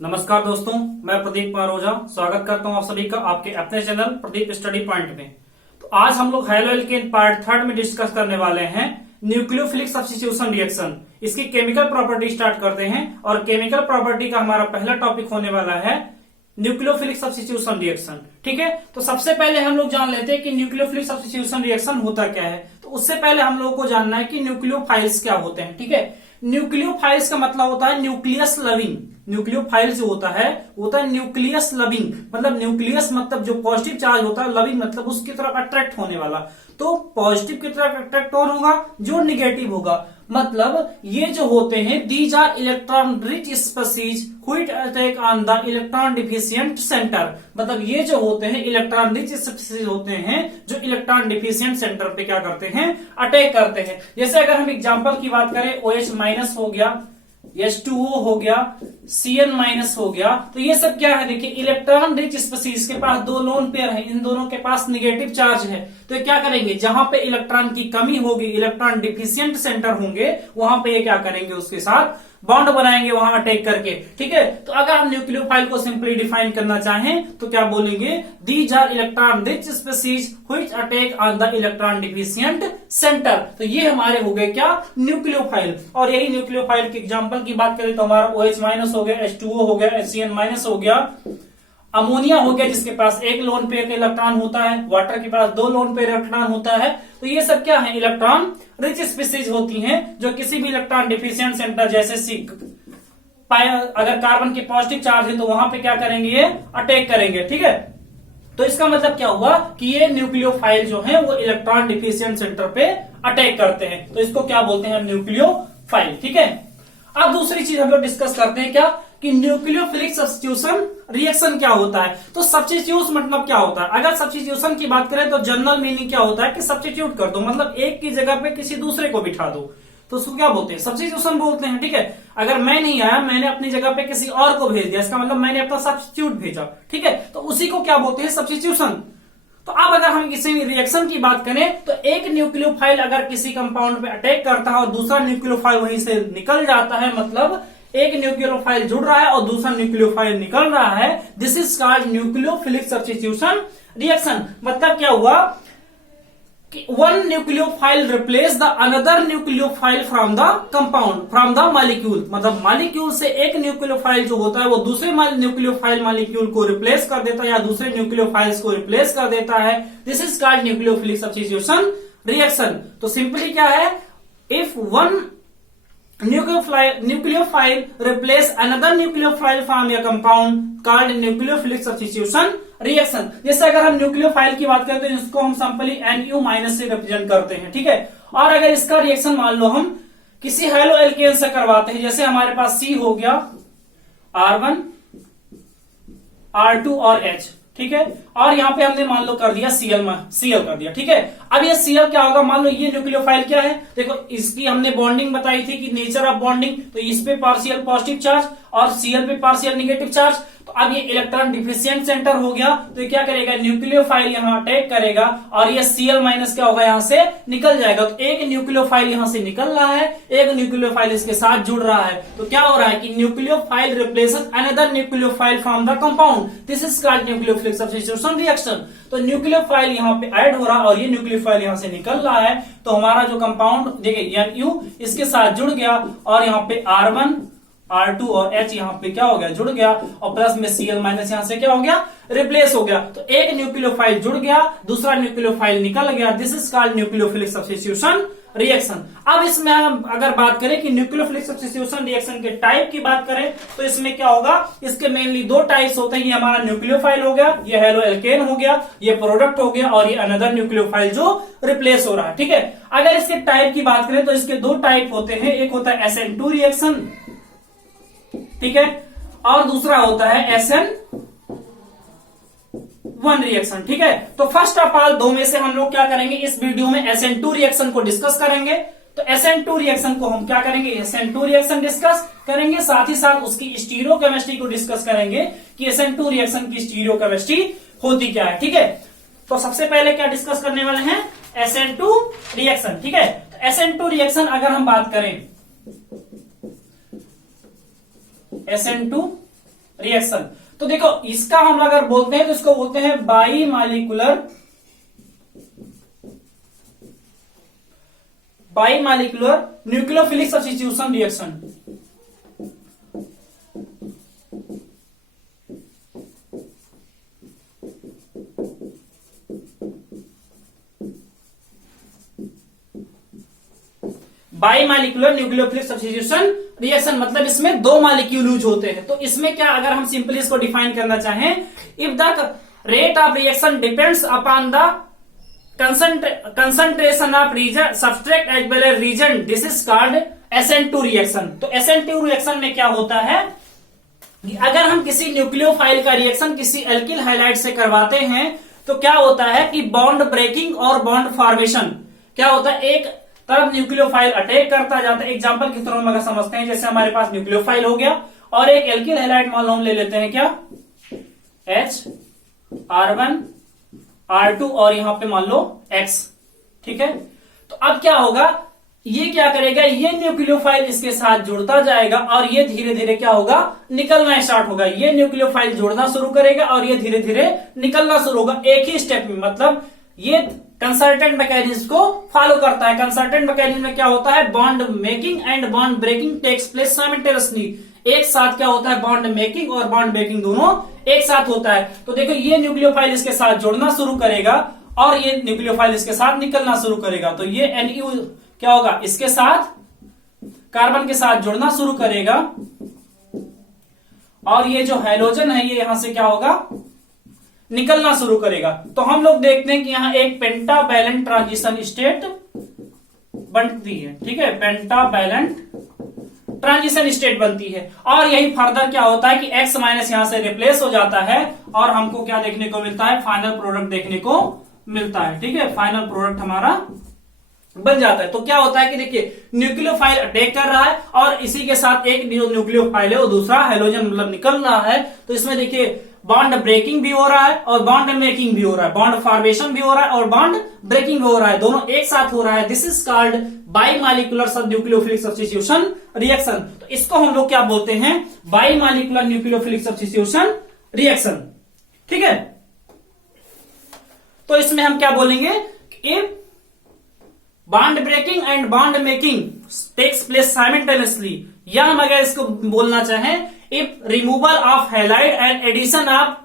नमस्कार दोस्तों, मैं प्रदीप कुमार ओझा स्वागत करता हूं आप सभी का आपके अपने चैनल प्रदीप स्टडी पॉइंट में। तो आज हम लोग हेलो एल्केन पार्ट 3 में डिस्कस करने वाले हैं न्यूक्लियोफिलिक सब्स्टिट्यूशन रिएक्शन। इसकी केमिकल प्रॉपर्टी स्टार्ट करते हैं और केमिकल प्रॉपर्टी का हमारा पहला टॉपिक होने वाला है न्यूक्लियोफिलिक सब्स्टिट्यूशन रिएक्शन। ठीक है, तो सबसे पहले हम लोग जान लेते हैं कि न्यूक्लियोफिलिक सब्स्टिट्यूशन रिएक्शन होता क्या है। तो उससे पहले हम लोगों को जानना है कि न्यूक्लियोफाइल्स क्या होते हैं। ठीक है, न्यूक्लियोफाइल्स का मतलब होता है न्यूक्लियस लविंग। न्यूक्लियोफाइल जो होता है न्यूक्लियस लविंग, मतलब न्यूक्लियस मतलब जो पॉजिटिव चार्ज होता है, लविंग मतलब उसकी तरफ अट्रैक्ट होने वाला। तो पॉजिटिव की तरफ अट्रैक्ट कौन होगा? जो निगेटिव होगा। मतलब ये जो होते हैं these are electron rich species which attack on the electron deficient centre. मतलब ये जो होते हैं इलेक्ट्रॉन रिच स्पीसीज होते हैं जो इलेक्ट्रॉन डिफिशिएंट सेंटर पे क्या करते हैं? अटैक करते हैं। जैसे अगर हम एग्जांपल की बात करें, OH माइनस हो गया, H2O हो गया, Cn माइनस हो गया, तो ये सब क्या है? देखिए इलेक्ट्रॉन रिच स्पीसीज के पास दो लोन पेयर है, इन दोनों के पास निगेटिव चार्ज है। तो ये क्या करेंगे? जहां पे इलेक्ट्रॉन की कमी होगी, इलेक्ट्रॉन डिफिशिएंट सेंटर होंगे, वहां पे ये क्या करेंगे? उसके साथ बॉन्ड बनाएंगे वहां अटैक करके। ठीक है, तो अगर हम न्यूक्लियोफाइल को सिंपली डिफाइन करना चाहें तो क्या बोलेंगे? These are electron rich species which attack on the electron deficient centre. तो ये हमारे हो गए क्या? न्यूक्लियोफाइल। और यही न्यूक्लियोफाइल के एग्जांपल की बात करें तो हमारा OH माइनस हो गया, H2O हो गया, Cn माइनस हो गया, अमोनिया हो गया जिसके पास एक लोन पेयर का इलेक्ट्रॉन होता है, वाटर के पास दो लोन पेयर इलेक्ट्रॉन होता है। तो ये सब क्या है? इलेक्ट्रॉन रिच स्पीसीज होती हैं जो किसी भी इलेक्ट्रॉन डिफिशिएंट सेंटर जैसे अगर कार्बन के पॉजिटिव चार्ज है तो वहां पे क्या करेंगे? ये अटैक करेंगे। ठीक है, तो इसका मतलब क्या हुआ कि ये न्यूक्लियोफाइल जो है वो इलेक्ट्रॉन डिफिशिएंट सेंटर पे अटैक करते हैं। तो इसको क्या बोलते हैं? न्यूक्लियोफाइल। ठीक है, अब दूसरी चीज हम लोग डिस्कस करते हैं क्या कि न्यूक्लियोफिलिक सब्स्टिट्यूशन रिएक्शन क्या होता है। तो सब्स्टिट्यूट मतलब क्या होता है? अगर सब्स्टिट्यूशन की बात करें तो जनरल मीनिंग क्या होता है कि सब्स्टिट्यूट कर दो, मतलब एक की जगह पे किसी दूसरे को बिठा दो, तो उसको क्या बोलते हैं? सब्स्टिट्यूशन बोलते हैं। ठीक है, अगर मैं नहीं आया, मैंने अपनी जगह पे किसी और को भेज दिया, इसका मतलब मैंने अपना सब्स्टिट्यूट भेजा। ठीक है, तो उसी को क्या बोलते हैं? सब्स्टिट्यूशन। तो अब अगर हम किसी रिएक्शन की बात करें तो एक न्यूक्लियोफाइल अगर किसी कंपाउंड पे अटैक करता है और दूसरा न्यूक्लियोफाइल वहीं से निकल जाता है, मतलब एक न्यूक्लियोफाइल जुड़ रहा है और दूसरा न्यूक्लियोफाइल निकल रहा है, this is called nucleophilic substitution reaction. मतलब क्या हुआ कि one nucleophile replace the another nucleophile from the compound, from the molecule. मतलब मॉलिक्यूल से एक न्यूक्लियोफाइल जो होता है वो दूसरे न्यूक्लियोफाइल मॉलिक्यूल को रिप्लेस कर देता है या दूसरे न्यूक्लियोफाइल्स को रिप्लेस कर देता है। This is called nucleophilic substitution reaction. तो सिंपली क्या है? If one nucleophile replace another nucleophile from a compound called nucleophilic substitution reaction। जैसे अगर हम न्यूक्लियोफाइल की बात करें तो इसको हम सिंपली Nu माइनस से रिप्रेजेंट करते हैं। ठीक है, और अगर इसका रिएक्शन मान लो हम किसी हेलो एल्केन से करवाते हैं, जैसे हमारे पास C हो गया, R1 R2 और H। ठीक है, और यहाँ पे हमने मान लो कर दिया Cl कर दिया। ठीक है, अब ये Cl क्या होगा? मान लो ये न्यूक्लियोफाइल क्या है? देखो इसकी हमने बॉन्डिंग बताई थी कि नेचर ऑफ बॉन्डिंग, तो इस पे पार्शियल पॉजिटिव चार्ज और Cl पे पार्शियल नेगेटिव चार्ज। तो अब ये इलेक्ट्रॉन डिफिशिएंट सेंटर हो गया, तो ये क्या करेगा? न्यूक्लियोफाइल यहाँ अटैक करेगा और ये Cl माइनस क्या होगा? यहाँ से निकल जाएगा। तो एक न्यूक्लियोफाइल यहाँ से निकल रहा है, एक न्यूक्लियोफाइल इसके साथ जुड़ रहा है। तो क्या हो रहा है कि nucleophile replaces another nucleophile from the compound, this is called nucleophilic substitution reaction. तो न्यूक्लियोफाइल यहाँ पे ऐड हो रहा है और ये न्यूक्लियोफाइल यहाँ से निकल रहा है, तो हमारा जो कंपाउंड देखिए Nu इसके साथ जुड़ गया और यहाँ पे R1 R2 और H यहाँ पे क्या हो गया? जुड़ गया, और प्लस में Cl माइनस यहाँ से क्या हो गया? रिप्लेस हो गया। तो एक न्यूक्लियोफाइल जुड़ गया, दूसरा न्यूक्लियोफाइल निकल गया, this is called nucleophilic substitution reaction. अब इसमें हम अगर बात करें कि न्यूक्लियोफिलिक सब्स्टिट्यूशन रिएक्शन के टाइप की बात करें तो इसमें क्या होगा? इसके मेनली दो टाइप्स होते हैं। ये हमारा न्यूक्लियोफाइल हो गया, ये हेलो एल्केन हो गया, ये प्रोडक्ट हो गया, और ये अनदर न्यूक्लियोफाइल जो रिप्लेस हो रहा है। ठीक है, अगर इसके टाइप की बात करें तो इसके दो टाइप होते हैं, एक होता है SN2 रिएक्शन, ठीक है, और दूसरा होता है SN1 रिएक्शन। ठीक है, तो फर्स्ट ऑफ ऑल दो में से हम लोग क्या करेंगे? इस वीडियो में SN2 रिएक्शन को डिस्कस करेंगे। तो SN2 रिएक्शन को हम क्या करेंगे? SN2 रिएक्शन डिस्कस करेंगे, साथ ही साथ उसकी स्टीरियोकेमिस्ट्री को डिस्कस करेंगे कि SN2 रिएक्शन की स्टीरियोकेमिस्ट्री होती क्या है। ठीक है, तो सबसे पहले क्या डिस्कस करने वाले हैं? SN2 reaction. ठीक है, तो SN2 रिएक्शन अगर हम बात करें SN2 रिएक्शन। तो देखो इसका हम अगर बोलते हैं तो इसको बोलते हैं bimolecular nucleophilic substitution reaction. By molecular nucleophilic substitution reaction मतलब इसमें दो मालिक्यूल यूज होते हैं। तो इसमें क्या, अगर हम सिंपली इसको डिफाइन करना चाहें, if the rate of reaction depends upon the concentration of reagent substrate as well as reagent, this is called SN2 reaction. तो SN2 रिएक्शन में क्या होता है, अगर हम किसी न्यूक्लियोफाइल का रिएक्शन किसी एल्किल हाइलाइट से करवाते हैं तो क्या होता है कि बॉन्ड ब्रेकिंग और बॉन्ड फॉर्मेशन क्या होता है, एक तरफ न्यूक्लियोफाइल अटैक करता जाता है। एग्जांपल के तौर पर अगर समझते हैं, जैसे हमारे पास न्यूक्लियोफाइल हो गया और एक एल्किल हैलाइड मान लो हम ले लेते हैं क्या, HR1 R2 और यहां पे मान लो X, ठीक है। तो अब क्या होगा, ये क्या करेगा, ये न्यूक्लियोफाइल इसके साथ जुड़ता जाएगा और ये धीरे धीरे क्या होगा, निकलना स्टार्ट होगा। ये न्यूक्लियोफाइल जुड़ना शुरू करेगा और ये धीरे धीरे निकलना शुरू होगा एक ही स्टेप में। मतलब ये कंसल्टेंट मैकेनिज्म को फॉलो करता है। कंसल्टेंट मैकेनिज्म में क्या होता है, bond making and bond breaking takes place simultaneously. एक साथ क्या होता है, बॉन्ड मेकिंग और बॉन्ड ब्रेकिंग दोनों एक साथ होता है। तो देखो ये न्यूक्लियोफाइल इसके साथ जुड़ना शुरू करेगा और ये न्यूक्लियोफाइल इसके साथ निकलना शुरू करेगा। तो ये NU क्या होगा, इसके साथ कार्बन के साथ जुड़ना शुरू करेगा और ये जो हैलोजन है ये यहां से क्या होगा, निकलना शुरू करेगा। तो हम लोग देखते हैं कि यहां एक पेंटावैलेंट ट्रांजिशन स्टेट बनती है, ठीक है, पेंटावैलेंट ट्रांजिशन स्टेट बनती है। और यही फर्दर क्या होता है कि X माइनस यहां से रिप्लेस हो जाता है और हमको क्या देखने को मिलता है, फाइनल प्रोडक्ट देखने को मिलता है, ठीक है, फाइनल प्रोडक्ट हमारा बन जाता है। तो क्या होता है कि देखिए न्यूक्लियोफाइल अटैक कर रहा है और इसी के साथ एक न्यूक्लियोफाइल है वो दूसरा हैलोजन मतलब निकल रहा है। तो इसमें देखिए बॉन्ड ब्रेकिंग भी हो रहा है और बॉन्ड मेकिंग भी हो रहा है, बॉन्ड फॉर्मेशन भी हो रहा है और बॉन्ड ब्रेकिंग भी हो रहा है, दोनों एक साथ हो रहा है। This is called bimolecular nucleophilic substitution reaction. तो इसको हम लोग क्या बोलते हैं, bimolecular nucleophilic substitution reaction, ठीक है। तो इसमें हम क्या बोलेंगे, if bond breaking and bond making takes place simultaneously, या हम अगर इसको बोलना चाहें, if removal of halide and addition of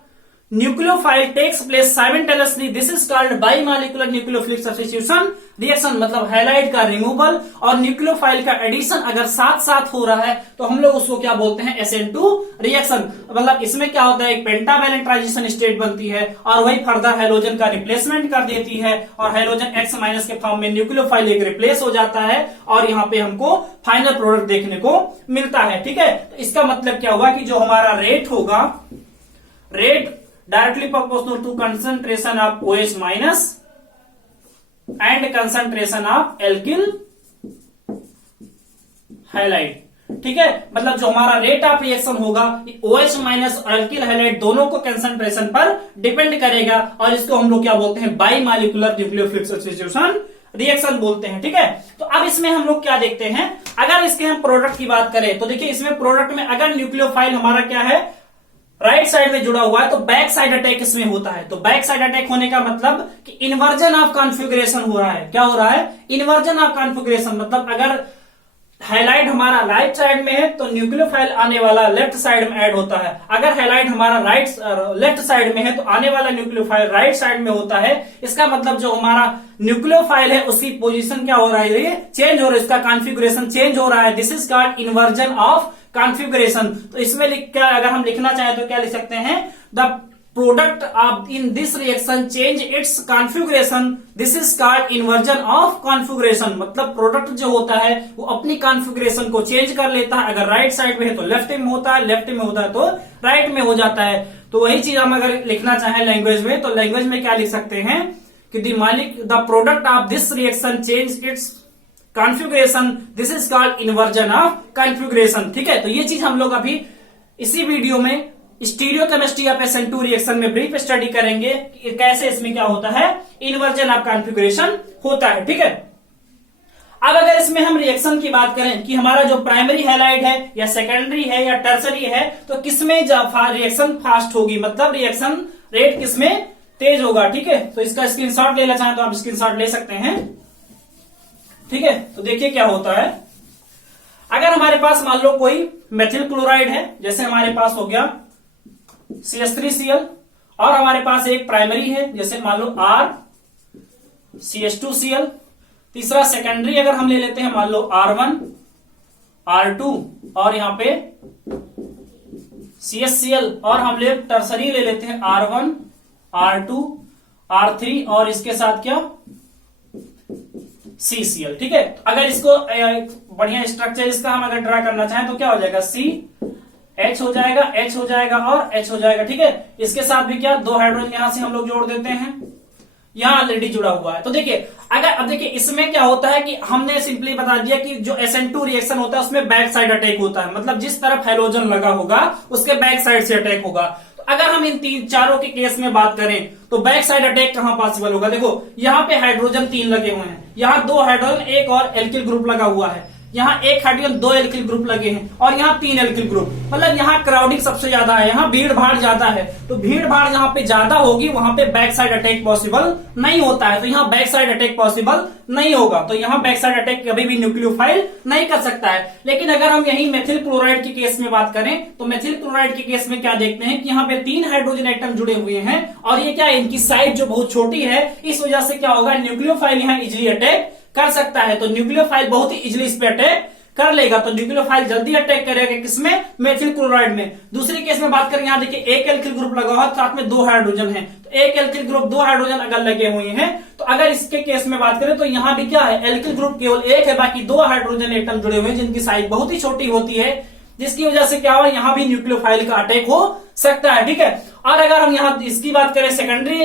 nucleophile takes place simultaneously, this is called bimolecular nucleophilic substitution reaction. मतलब हैलाइड का रिमूवल और न्यूक्लियोफाइल का एडिशन अगर साथ साथ हो रहा है तो हम लोग उसको क्या बोलते हैं, SN2 रिएक्शन। मतलब इसमें क्या होता है, एक पेंटावैलेंट ट्रांजिशन स्टेट बनती है और वही फर्दर हैलोजन का रिप्लेसमेंट कर देती है और हैलोजन X माइनस के फॉर्म में न्यूक्लियोफाइल एक रिप्लेस हो जाता है और यहाँ पे हमको फाइनल प्रोडक्ट देखने को मिलता है, ठीक है। तो इसका मतलब क्या हुआ कि जो हमारा रेट होगा, rate directly proportional to concentration of OH minus and concentration of alkyl halide, ठीक है। मतलब जो हमारा रेट ऑफ रिएक्शन होगा OH माइनस और एल्किल हैलाइड दोनों को कंसंट्रेशन पर डिपेंड करेगा और इसको हम लोग क्या बोलते हैं, bimolecular nucleophilic substitution reaction बोलते हैं, ठीक है। तो अब इसमें हम लोग क्या देखते हैं, अगर इसके हम प्रोडक्ट की बात करें तो देखिए इसमें प्रोडक्ट में अगर न्यूक्लियोफाइल हमारा क्या है, राइट साइड में जुड़ा हुआ है तो बैक साइड अटैक इसमें होता है। तो बैक साइड अटैक होने का मतलब कि इन्वर्जन ऑफ कॉन्फ़िगरेशन हो रहा है। क्या हो रहा है, इन्वर्जन ऑफ कॉन्फ़िगरेशन। मतलब अगर हैलाइड हमारा राइट साइड में है तो न्यूक्लियोफाइल आने वाला लेफ्ट साइड में ऐड होता है। अगर हैलाइड हमारा लेफ्ट साइड में है तो आने वाला न्यूक्लियोफाइल राइट साइड में होता है। इसका मतलब जो हमारा न्यूक्लियोफाइल है उसकी पोजीशन क्या हो रहा है, ये चेंज हो रहा है, इसका कॉन्फ़िगरेशन चेंज हो रहा है। This is called inversion of configuration. तो इसमें अगर हम लिखना चाहें तो क्या लिख सकते हैं, the product of in this reaction change it's configuration, this is called inversion of configuration. मतलब प्रोडक्ट जो होता है वो अपनी कॉन्फ़िगरेशन को चेंज कर लेता है। अगर राइट साइड में है तो लेफ्ट में होता है, लेफ्ट में होता है तो राइट में हो जाता है। तो वही चीज हम अगर लिखना चाहें लैंग्वेज में तो लैंग्वेज में क्या लिख सकते हैं कि the product of this reaction change it's configuration, this is called inversion of configuration, ठीक है। तो ये चीज हम लोग अभी इसी वीडियो में स्टीरियोकेमिस्ट्री ऑफ SN2 रिएक्शन में ब्रीफ स्टडी करेंगे कि कैसे इसमें क्या होता है, इन्वर्जन ऑफ कॉन्फ़िगरेशन होता है, ठीक है। अब अगर इसमें हम रिएक्शन की बात करें कि हमारा जो प्राइमरी हैलाइड है या सेकेंडरी है या टर्सरी है, तो किसमें रिएक्शन फास्ट होगी, मतलब रिएक्शन रेट किसमें तेज होगा। ठीक है, तो इसका स्क्रीनशॉट लेना चाहें तो आप स्क्रीनशॉट ले सकते हैं। ठीक है, तो देखिए क्या होता है। अगर हमारे पास मान लो कोई मेथिल क्लोराइड है, जैसे हमारे पास हो गया CH3Cl, और हमारे पास एक प्राइमरी है जैसे मान लो RCH2Cl, तीसरा सेकेंडरी अगर हम ले लेते हैं मान लो R1 R2, और यहां पे CHCl, और हम ले टर्सरी ले लेते हैं R1 R2 R3, और इसके साथ क्या CCl। ठीक है, अगर इसको बढ़िया स्ट्रक्चर इसका हम अगर ड्रा करना चाहें तो क्या हो जाएगा, H हो जाएगा, H हो जाएगा और H हो जाएगा। ठीक है, इसके साथ भी क्या दो हाइड्रोजन यहां से हम लोग जोड़ देते हैं, यहां ऑलरेडी जुड़ा हुआ है। तो देखिए अगर अब देखिए इसमें क्या होता है कि हमने सिंपली बता दिया कि जो SN2 रिएक्शन होता है उसमें बैक साइड अटैक होता है, मतलब जिस तरफ हैलोजन लगा होगा उसके बैक साइड से अटैक होगा। तो अगर हम इन चारों के केस में बात करें तो बैक साइड अटैक कहां पॉसिबल होगा, देखो यहाँ पे हाइड्रोजन 3 लगे हुए हैं, यहाँ 2 हाइड्रोजन एक और एल्किल ग्रुप लगा हुआ है, यहाँ 1 हाइड्रोजन 2 एल्किल ग्रुप लगे हैं, और यहाँ 3 एल्किल ग्रुप, मतलब यहाँ क्राउडिंग सबसे ज्यादा है, यहाँ भीड़ भाड़ ज्यादा है। तो भीड़ भाड़ जहां पे ज्यादा होगी वहां पे बैक साइड अटैक पॉसिबल नहीं होता है, तो यहाँ बैक साइड अटैक पॉसिबल नहीं होगा, तो यहाँ बैक साइड अटैक कभी भी न्यूक्लियोफाइल नहीं कर सकता है। लेकिन अगर हम यही मेथिल क्लोराइड के केस में बात करें तो मेथिल क्लोराइड के केस में क्या देखते हैं कि यहाँ पे 3 हाइड्रोजन एटम जुड़े हुए हैं, और ये क्या इनकी साइज जो बहुत छोटी है, इस वजह से क्या होगा न्यूक्लियोफाइल यहाँ इजिली अटैक कर सकता है। तो न्यूक्लियोफाइल बहुत ही इजिली इस पे अटैक कर लेगा, तो न्यूक्लियोफाइल जल्दी अटैक करेगा किसमें, मेथिल क्लोराइड में। दूसरी केस में बात करें, यहाँ देखिए 1 एल्किल ग्रुप लगा हुआ, साथ में 2 हाइड्रोजन है, तो 1 एल्किल ग्रुप 2 हाइड्रोजन अगर लगे हुए हैं, तो अगर इसके केस में बात करें तो यहाँ भी क्या है, एल्किल ग्रुप केवल 1 है, बाकी 2 हाइड्रोजन एटम जुड़े हुए हैं जिनकी साइज बहुत ही छोटी होती है, जिसकी वजह से क्या हुआ, यहाँ भी न्यूक्लियोफाइल का अटैक हो सकता है। ठीक है, और अगर हम यहाँ इसकी बात करें सेकेंडरी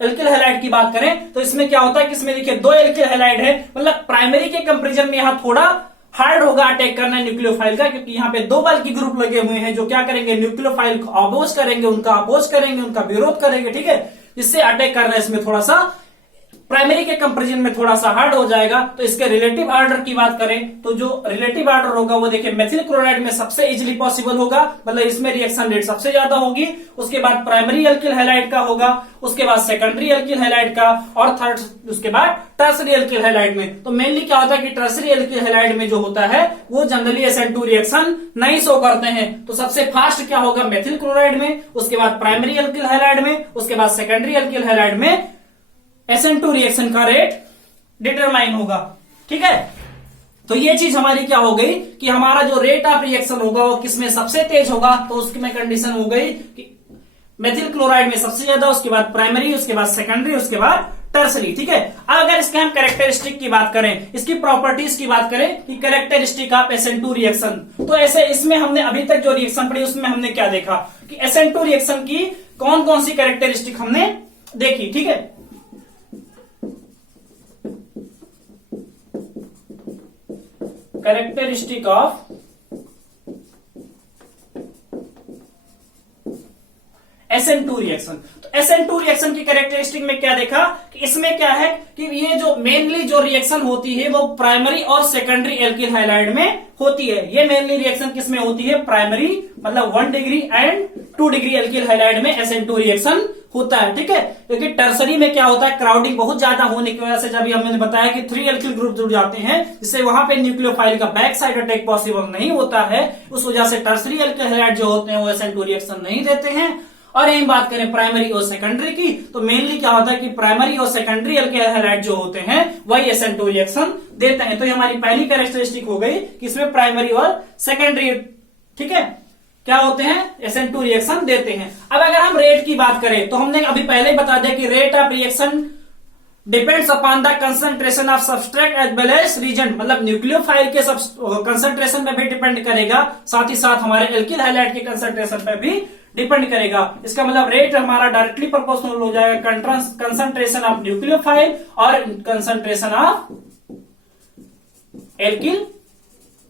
एल्किल हैलाइड की बात करें तो इसमें क्या होता है कि इसमें देखिए 2 एल्किल हैलाइड है, मतलब प्राइमरी के कंपेरिजन में यहाँ थोड़ा हार्ड होगा अटैक करना न्यूक्लियोफाइल का, क्योंकि यहाँ पे 2 बल की ग्रुप लगे हुए हैं जो क्या करेंगे, न्यूक्लियोफाइल को अपोज करेंगे, उनका अपोज करेंगे, उनका विरोध करेंगे। ठीक है, जिससे अटैक करना इसमें थोड़ा सा प्राइमरी के कंपेरिजन में थोड़ा सा हार्ड हो जाएगा। तो इसके रिलेटिव ऑर्डर की बात करें तो जो रिलेटिव ऑर्डर होगा वो देखिए मेथिल क्लोराइड में सबसे इजीली पॉसिबल होगा, मतलब इसमें रिएक्शन रेट सबसे ज्यादा होगी, उसके बाद प्राइमरी एल्किल हैलाइड का होगा, उसके बाद सेकेंडरी एल्किल हैलाइड का, और थर्ड उसके बाद टर्सरी एल्किल हैलाइड में। तो मेनली क्या होता है कि टर्सरी एल्किल हैलाइड में जो होता है वो जनरली SN2 रिएक्शन नहीं शो करते हैं। तो सबसे फास्ट क्या होगा, मेथिल क्लोराइड में, उसके बाद प्राइमरी एल्किल हैलाइड में, उसके बाद सेकेंडरी एल्किल हैलाइड में SN2 रिएक्शन का रेट डिटरमाइन होगा। ठीक है, तो ये चीज हमारी क्या हो गई कि हमारा जो रेट ऑफ रिएक्शन होगा वो किसमें सबसे तेज होगा, तो उसमें कंडीशन हो गई कि मेथिल क्लोराइड में सबसे ज्यादा, उसके बाद प्राइमरी, उसके बाद सेकेंडरी, उसके बाद टर्सरी। ठीक है, अब अगर इसके हम कैरेक्टरिस्टिक की बात करें, इसकी प्रॉपर्टीज की बात करें कि कैरेक्टरिस्टिक ऑफ SN2 रिएक्शन, तो ऐसे इसमें हमने अभी तक जो रिएक्शन पढ़ी उसमें हमने क्या देखा कि SN2 रिएक्शन की कौन कौन सी कैरेक्टरिस्टिक हमने देखी। ठीक है, कैरेक्टरिस्टिक ऑफ SN2 रिएक्शन। तो SN2 रिएक्शन की कैरेक्टरिस्टिक में क्या देखा कि इसमें क्या है कि ये जो मेनली जो रिएक्शन होती है वो प्राइमरी और सेकेंडरी एल्किल हैलाइड में होती है। ये मेनली रिएक्शन किसमें होती है, प्राइमरी मतलब 1 degree and 2 degree alkyl halide में SN2 रिएक्शन होता है। ठीक है, क्योंकि टर्सरी में क्या होता है, क्राउडिंग बहुत ज्यादा होने की वजह से, जब हमने बताया कि 3 एल्किल ग्रुप जुड़ जाते हैं, जिससे वहां पे न्यूक्लियोफाइल का बैक साइड अटैक पॉसिबल नहीं होता है, उस वजह से टर्सरी एल्किल हैलाइड जो होते हैं वो SN2 रिएक्शन नहीं देते हैं। और यही बात करें प्राइमरी और सेकेंडरी की, तो मेनली क्या होता है कि प्राइमरी और सेकेंडरी एल्किल हैलाइड जो होते हैं वही SN2 रिएक्शन देते हैं। तो ये हमारी पहली कैरेक्टरिस्टिक हो गई कि इसमें प्राइमरी और सेकेंडरी, ठीक है, क्या होते हैं, SN2 रिएक्शन देते हैं। अब अगर हम रेट की बात करें तो हमने अभी पहले ही बता दिया कि rate of reaction depends upon the concentration of substrate as well as reagent, मतलब न्यूक्लियोफाइल के कंसंट्रेशन पे भी डिपेंड करेगा, साथ ही साथ हमारे एल्किल हैलाइड के कंसंट्रेशन पे भी डिपेंड करेगा। इसका मतलब रेट हमारा डायरेक्टली प्रोपोर्शनल हो जाएगा कंसंट्रेशन ऑफ न्यूक्लियोफाइल और कंसंट्रेशन ऑफ एल्किल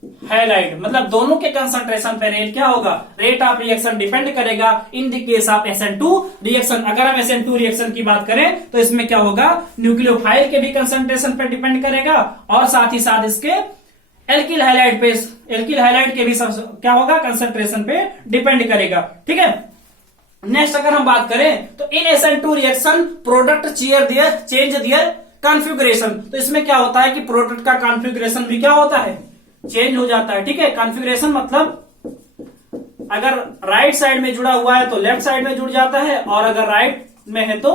हैलाइड, मतलब दोनों के कंसंट्रेशन पे रेट क्या होगा, रेट ऑफ रिएक्शन डिपेंड करेगा in the case of SN2 reaction. अगर हम SN2 रिएक्शन की बात करें तो इसमें क्या होगा, न्यूक्लियोफाइल के भी कंसंट्रेशन पे डिपेंड करेगा और साथ ही साथ इसके एल्किल हाइलाइड पे, एल्किल हाइलाइड के भी क्या होगा, कंसंट्रेशन पे डिपेंड करेगा। ठीक है, नेक्स्ट अगर हम बात करें तो इन SN2 reaction product change their configuration, तो इसमें क्या होता है कि प्रोडक्ट का कॉन्फ़िगरेशन भी क्या होता है, चेंज हो जाता है। ठीक है, कॉन्फ़िगरेशन मतलब अगर राइट साइड में जुड़ा हुआ है तो लेफ्ट साइड में जुड़ जाता है, और अगर राइट में है तो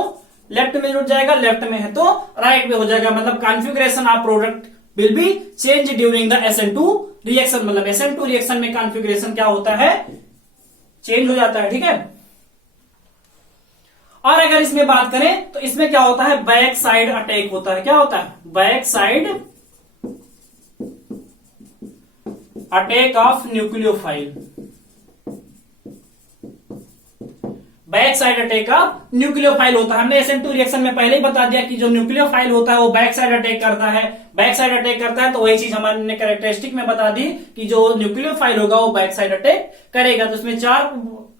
लेफ्ट में जुड़ जाएगा, लेफ्ट में है तो राइट में हो जाएगा। मतलब configuration of product will be change during the SN2 reaction, मतलब SN2 रिएक्शन में कॉन्फ़िगरेशन क्या होता है, चेंज हो जाता है। ठीक है, और अगर इसमें बात करें तो इसमें क्या होता है, बैक साइड अटैक होता है। क्या होता है, back side attack of nucleophile, back side attack of nucleophile होता है। हमने SN2 रिएक्शन में पहले ही बता दिया कि जो न्यूक्लियोफाइल होता है वो बैक साइड अटैक करता है, बैक साइड अटैक करता है, तो वही चीज हमारे कैरेक्टरिस्टिक में बता दी कि जो न्यूक्लियोफाइल होगा वो बैक साइड अटैक करेगा। तो इसमें 4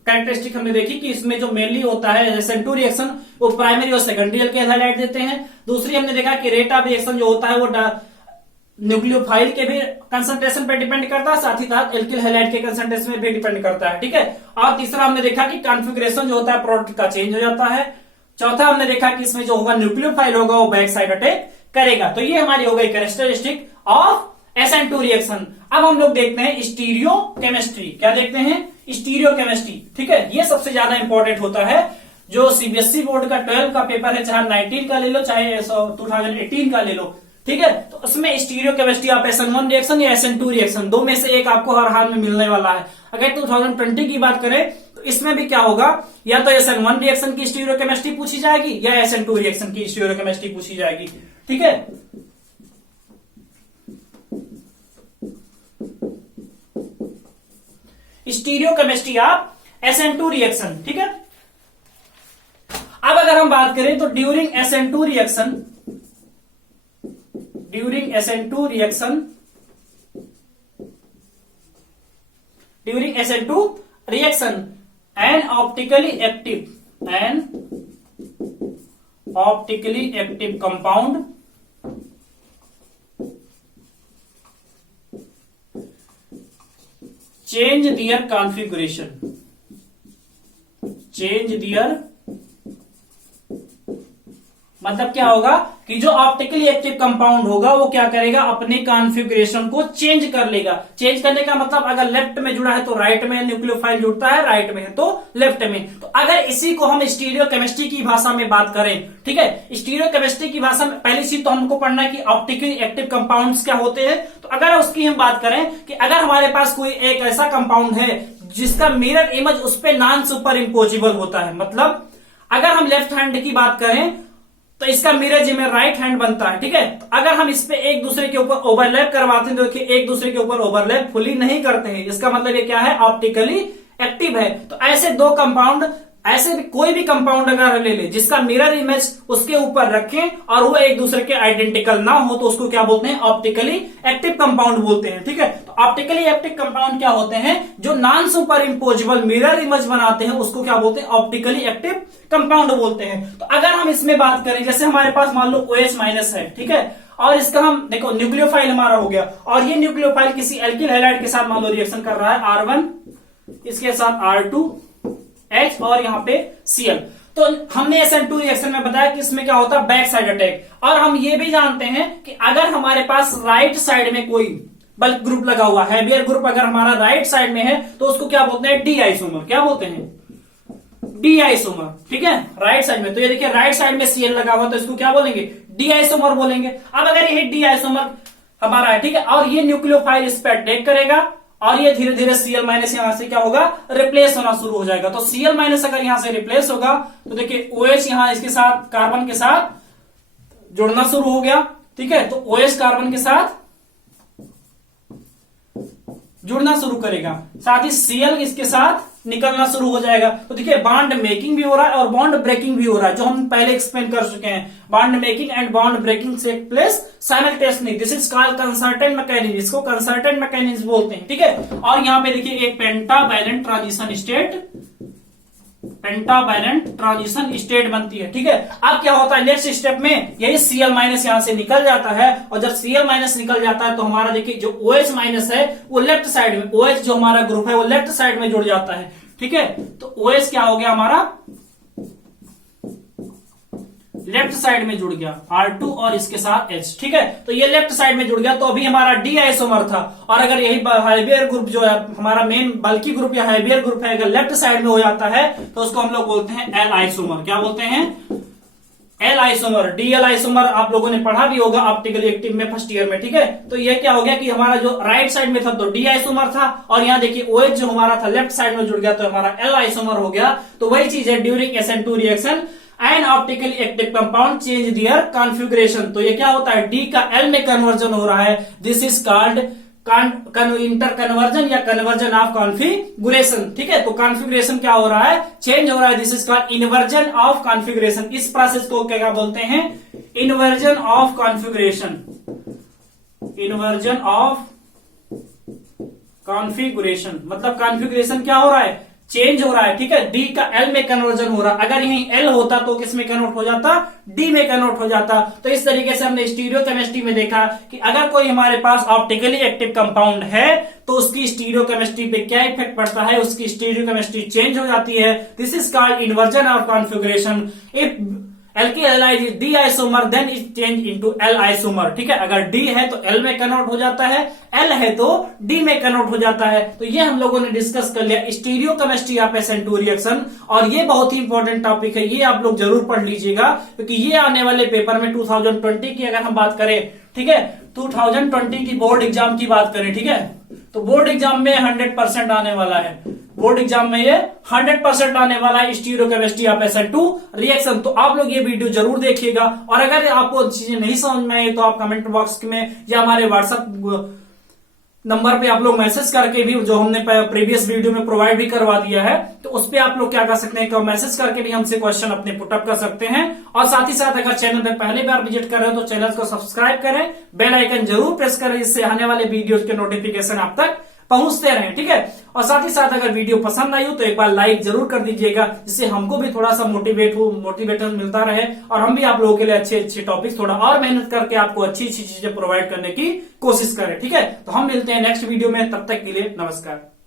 कैरेक्टरिस्टिक हमने देखी कि इसमें जो मेनली होता है SN2 रिएक्शन वो प्राइमरी और सेकेंडरी एल्किल हाइलाइट देते हैं। दूसरी हमने देखा कि रेट ऑफ रिएक्शन जो होता है वो न्यूक्लियोफाइल के भी कंसंट्रेशन पे डिपेंड करता है, साथ ही साथ एल्किल हाइलाइट के कंसंट्रेशन में भी डिपेंड करता है। ठीक है, और तीसरा हमने देखा कि कॉन्फ़िगरेशन जो होता है प्रोडक्ट का चेंज हो जाता है। चौथा हमने देखा कि इसमें जो होगा न्यूक्लियोफाइल होगा वो बैक साइड अटैक करेगा। तो ये हमारी हो गई कैरेक्टरिस्टिक ऑफ SN2 रिएक्शन। अब हम लोग देखते हैं स्टीरियो केमिस्ट्री। क्या देखते हैं, स्टीरियो केमिस्ट्री। ठीक है, ये सबसे ज्यादा इंपॉर्टेंट होता है। जो CBSE बोर्ड का 12 का पेपर है, चाहे 19 का ले लो चाहे 2018 का ले लो, ठीक है, तो उसमें stereo chemistry of SN1 reaction या SN2 रिएक्शन, दो में से एक आपको हर हाल में मिलने वाला है। अगर 2020 की बात करें तो इसमें भी क्या होगा, या तो SN1 रिएक्शन की स्टीरियो केमिस्ट्री पूछी जाएगी या SN2 रिएक्शन की स्टीरियो केमिस्ट्री पूछी जाएगी। ठीक है, stereo chemistry of SN2 reaction. ठीक है, अब अगर हम बात करें तो during SN2 reaction an optically active compound change their configuration, मतलब क्या होगा कि जो ऑप्टिकली एक्टिव कंपाउंड होगा वो क्या करेगा, अपने कॉन्फ़िगरेशन को चेंज कर लेगा। चेंज करने का मतलब अगर लेफ्ट में जुड़ा है तो राइट में न्यूक्लियोफाइल जुड़ता है, राइट में है तो लेफ्ट में। तो अगर इसी को हम स्टीरियो केमिस्ट्री की भाषा में बात करें, ठीक है, स्टीरियो केमिस्ट्री की भाषा में पहली चीज तो हमको पढ़ना है कि ऑप्टिकली एक्टिव कंपाउंड्स क्या होते हैं। तो अगर उसकी हम बात करें कि अगर हमारे पास कोई एक ऐसा कंपाउंड है जिसका मिरर इमेज उस पर नॉन सुपर इम्पोजिबल होता है, मतलब अगर हम लेफ्ट हैंड की बात करें तो इसका मिरर इमेज राइट हैंड बनता है। ठीक है, तो अगर हम इस पे एक दूसरे के ऊपर ओवरलैप करवाते हैं तो देखिए एक दूसरे के ऊपर ओवरलैप फुली नहीं करते हैं, इसका मतलब ये क्या है, ऑप्टिकली एक्टिव है। तो ऐसे दो कंपाउंड, ऐसे भी कोई भी कंपाउंड अगर ले ले जिसका मिरर इमेज उसके ऊपर रखें और वो एक दूसरे के आइडेंटिकल ना हो तो उसको क्या बोलते हैं, ऑप्टिकली एक्टिव कंपाउंड बोलते हैं। ठीक है, तो ऑप्टिकली एक्टिव कंपाउंड क्या होते हैं, जो non super imposable mirror image बनाते हैं उसको क्या बोलते हैं, ऑप्टिकली एक्टिव कंपाउंड बोलते हैं। तो अगर हम इसमें बात करें, जैसे हमारे पास मान लो OH माइनस है, ठीक है, और इसका हम देखो न्यूक्लियोफाइल हमारा हो गया, और ये न्यूक्लियोफाइल किसी एल्किल हैलाइड के साथ मान लो रिएक्शन कर रहा है, R1 इसके साथ R2H और यहाँ पे Cl। तो हमने SN2 रिएक्शन में बताया कि इसमें क्या होता है, बैक साइड अटैक। और हम ये भी जानते हैं कि अगर हमारे पास राइट साइड में कोई बल्क ग्रुप लगा हुआ है, हैवियर ग्रुप अगर हमारा राइट साइड में है तो उसको क्या बोलते हैं, डी आइसोमर। क्या बोलते हैं, डी आइसोमर। ठीक है, राइट साइड में, तो ये देखिए राइट साइड में Cl लगा हुआ तो इसको क्या बोलेंगे, डी आइसोमर बोलेंगे। अब अगर ये डी आइसोमर हमारा है, ठीक है, और ये न्यूक्लियोफाइल इस पर अटैक करेगा और ये धीरे धीरे Cl माइनस यहां से क्या होगा, रिप्लेस होना शुरू हो जाएगा। तो Cl माइनस अगर यहां से रिप्लेस होगा तो देखिए OH यहां इसके साथ कार्बन के साथ जुड़ना शुरू हो गया। ठीक है, तो OH कार्बन के साथ जुड़ना शुरू करेगा, साथ ही Cl इसके साथ निकलना शुरू हो जाएगा। तो देखिए बॉन्ड मेकिंग भी हो रहा है और बॉन्ड ब्रेकिंग भी हो रहा है, जो हम पहले एक्सप्लेन कर चुके हैं। Bond making and bond breaking take place simultaneously, this is called concerted mechanism, इसको कंसर्टेंट मैकेनिज्म बोलते हैं, ठीक है। और यहाँ पे देखिए एक pentavalent transition state, pentavalent transition state बनती है, ठीक है। अब क्या होता है नेक्स्ट स्टेप में, यही Cl माइनस यहां से निकल जाता है, और जब Cl माइनस निकल जाता है तो हमारा देखिए जो OH माइनस है वो लेफ्ट साइड में, OH जो हमारा ग्रुप है वो लेफ्ट साइड में जुड़ जाता है, ठीक है। तो OH क्या हो गया हमारा लेफ्ट साइड में जुड़ गया, R2 और इसके साथ H, ठीक है। तो ये लेफ्ट साइड में जुड़ गया, तो अभी हमारा डी आइसोमर था, और अगर यही हाइबियर ग्रुप जो है हमारा मेन बल्कि ग्रुप या हाइबियर ग्रुप है, अगर लेफ्ट साइड में हो जाता है तो उसको हम लोग बोलते हैं एल आइसोमर। क्या बोलते हैं? L isomer. डीएल आइसोमर आप लोगों ने पढ़ा भी होगा ऑप्टिकली एक्टिव में फर्स्ट ईयर में, ठीक है। तो ये क्या हो गया कि हमारा जो राइट साइड में था तो डी आइसोमर था, और यहाँ देखिए OH जो हमारा था लेफ्ट साइड में जुड़ गया तो हमारा एल आइसोमर हो गया। तो वही चीज है during SN2 reaction and optically active compound change their configuration. तो ये क्या होता है, डी का एल में कन्वर्जन हो रहा है, this is called inter conversion या कन्वर्जन ऑफ कॉन्फ़िगरेशन, ठीक है। तो कॉन्फ़िगरेशन क्या हो रहा है, चेंज हो रहा है, this is called inversion of configuration. इस प्रोसेस को क्या बोलते हैं, inversion of configuration, inversion of configuration. मतलब कॉन्फ़िगरेशन क्या हो रहा है, चेंज हो रहा है, ठीक है। डी का एल में कन्वर्जन हो रहा है, अगर यही एल होता तो किस में कन्वर्ट हो जाता, डी में कन्वर्ट हो जाता। तो इस तरीके से हमने स्टीरियोकेमिस्ट्री में देखा कि अगर कोई हमारे पास ऑप्टिकली एक्टिव कंपाउंड है तो उसकी स्टीरियोकेमिस्ट्री पे क्या इफेक्ट पड़ता है, उसकी स्टीरियोकेमिस्ट्री चेंज हो जाती है, this is called inversion of configuration. If alkyl is D isomer then it change into L isomer, ठीक है। अगर डी है तो एल में कन्वर्ट हो जाता है, एल है तो डी में कन्वर्ट हो जाता है। तो ये हम लोगों ने डिस्कस कर लिया स्टीरियोकेमिस्ट्री ऑफ SN2 रिएक्शन, और ये बहुत ही इंपॉर्टेंट टॉपिक है, ये आप लोग जरूर पढ़ लीजिएगा, क्योंकि ये आने वाले पेपर में 2020 की अगर हम बात करें, ठीक है, 2020 की बोर्ड एग्जाम की बात करें, ठीक है, तो बोर्ड एग्जाम में 100% आने वाला है, बोर्ड एग्जाम में ये 100% आने वाला है स्टीरियोकेमिस्ट्री ऑफ SN2 रिएक्शन। तो आप लोग ये वीडियो जरूर देखिएगा, और अगर आपको चीजें नहीं समझ में आई तो आप कमेंट बॉक्स में या हमारे व्हाट्सएप नंबर पे आप लोग मैसेज करके भी, जो हमने प्रीवियस वीडियो में प्रोवाइड भी करवा दिया है, तो उस पे आप लोग क्या कर सकते हैं, मैसेज करके भी हमसे क्वेश्चन अपने पुटअप कर सकते हैं। और साथ ही साथ अगर चैनल पे पहली बार विजिट कर रहे हो तो चैनल को सब्सक्राइब करें, बेल आइकन जरूर प्रेस करें, इससे आने वाले वीडियोज के नोटिफिकेशन आप तक पहुंचते रहें, ठीक है। और साथ ही साथ अगर वीडियो पसंद आई हो तो एक बार लाइक जरूर कर दीजिएगा, जिससे हमको भी थोड़ा सा मोटिवेशन मिलता रहे, और हम भी आप लोगों के लिए अच्छे अच्छे टॉपिक्स थोड़ा और मेहनत करके आपको अच्छी अच्छी चीजें प्रोवाइड करने की कोशिश करें, ठीक है। तो हम मिलते हैं नेक्स्ट वीडियो में, तब तक के लिए नमस्कार।